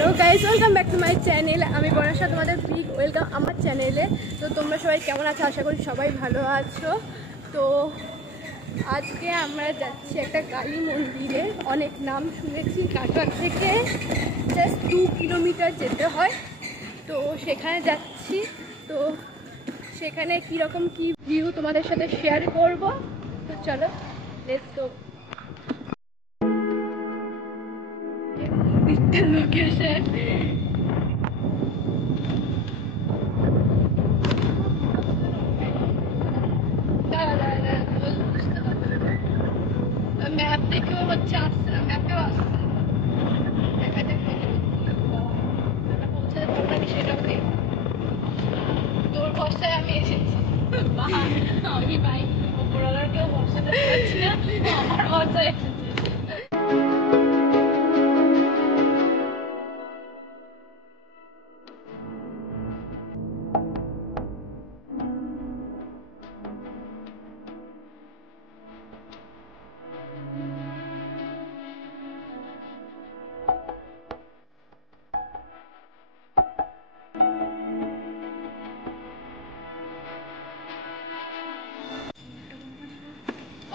Hello guys, welcome back to my channel. আমি বর্ষা, তোমাদের big welcome আমার চ্যানেলে। তো তোমরা সবাই কেমন আছো? আশা করি সবাই ভালো আছো। তো আজকে আমরা যাচ্ছি একটা কালী মন্দিরে। অনেক নাম শুনেছি, কাটোয়া থেকে জাস্ট 2 কিলোমিটার যেতে হয়। তো সেখানে যাচ্ছি। তো সেখানে কীরকম কী ভিউ তোমাদের সাথে শেয়ার করব। তো চলো, লেটস গো। লোকেশন ম্যাপ দেখেও হচ্ছে আসছে না, ম্যাপেও আসছে না। দেখা যাক পৌঁছাতে পারবো নাকি সেটাও নেই। তোর ভরসায় আমি এসেছি। আমি ভাই ওপরওয়ালার ভরসাতে পারছি না, আমার ভরসায় এসেছি।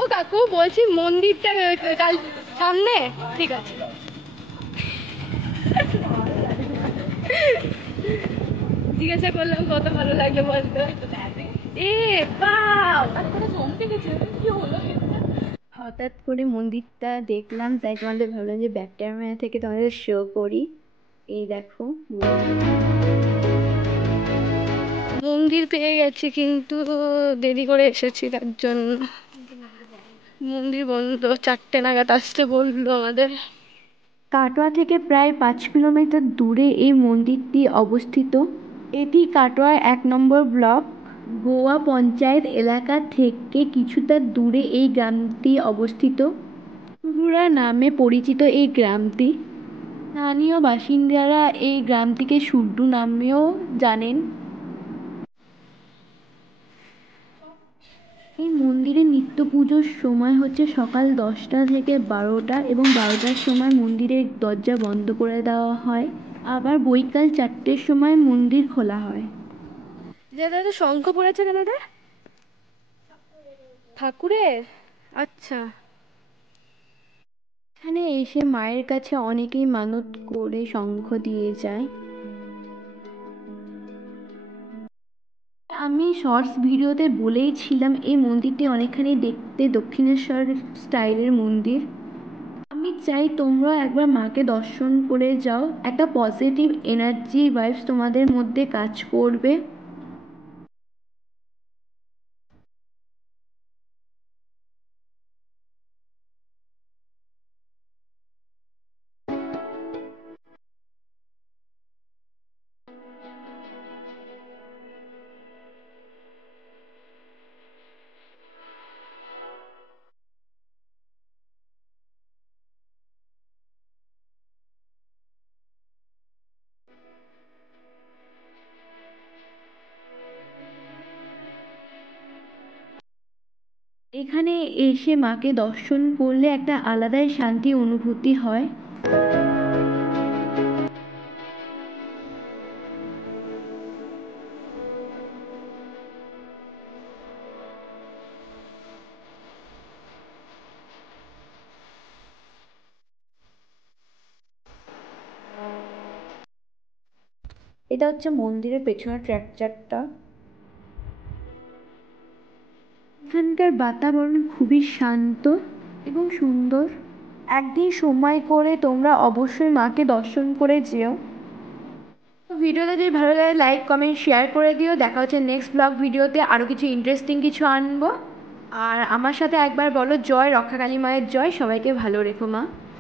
ও কাকু, বলছি মন্দিরটা কাল সামনে? ঠিক আছে। জিজ্ঞাসা করলাম কত ভালো লাগলো বলতো। হঠাৎ করে মন্দিরটা দেখলাম, তাই তোমাদের ভাবলাম যে ব্যাক ক্যামেরা থেকে তোমাদের শো করি। এই দেখো মন্দির পেয়ে গেছি, কিন্তু দেরি করে এসেছি, তার জন্য মন্দির বন্ধ। 4টে নাগাদ আসতে বললো আমাদের। কাটোয়া থেকে প্রায় 5 কিলোমিটার দূরে এই মন্দিরটি অবস্থিত। এটি কাটোয়ার 1 নম্বর ব্লক গোয়া পঞ্চায়েত এলাকা থেকে কিছুটা দূরে এই গ্রামটি অবস্থিত। পুরা নামে পরিচিত এই গ্রামটি। স্থানীয় বাসিন্দারা এই গ্রামটিকে সুড্ডু নামেও জানেন। এই মন্দিরে নিত্য পুজোর সময় হচ্ছে সকাল 10টা থেকে 12টা, এবং 12টার সময় মন্দিরের দরজা বন্ধ করে দেওয়া হয়। আবার বৈকাল 4টের সময় মন্দির খোলা হয়। দাদা শঙ্খ পড়েছে কেন রে? ঠাকুরের? আচ্ছা। এখানে এসে মায়ের কাছে অনেকেই মানত করে শঙ্খ দিয়ে যায়। আমি শর্টস ভিডিওতে বলেইছিলাম এই মন্দিরটি অনেকখানি দেখতে দক্ষিণেশ্বর স্টাইলের মন্দির। আমি চাই তোমরা একবার মাকে দর্শন করে যাও, একটা পজিটিভ এনার্জি ভাইবস তোমাদের মধ্যে কাজ করবে। এখানে এসে মাকে দর্শন করলে একটা আলাদাই শান্তি অনুভূতি হয়। এটা হচ্ছে মন্দিরের পেছনের স্ট্রাকচারটা। এখানকার বাতাবরণ খুবই শান্ত এবং সুন্দর। একদিন সময় করে তোমরা অবশ্যই মাকে দর্শন করে যেও। ভিডিওটা যদি ভালো লাগে লাইক কমেন্ট শেয়ার করে দিও। দেখা হচ্ছে নেক্সট ব্লগ ভিডিওতে, আরও কিছু ইন্টারেস্টিং কিছু আনবো। আর আমার সাথে একবার বলো জয় রক্ষাকালী মায়ের জয়। সবাইকে ভালো রেখো মা।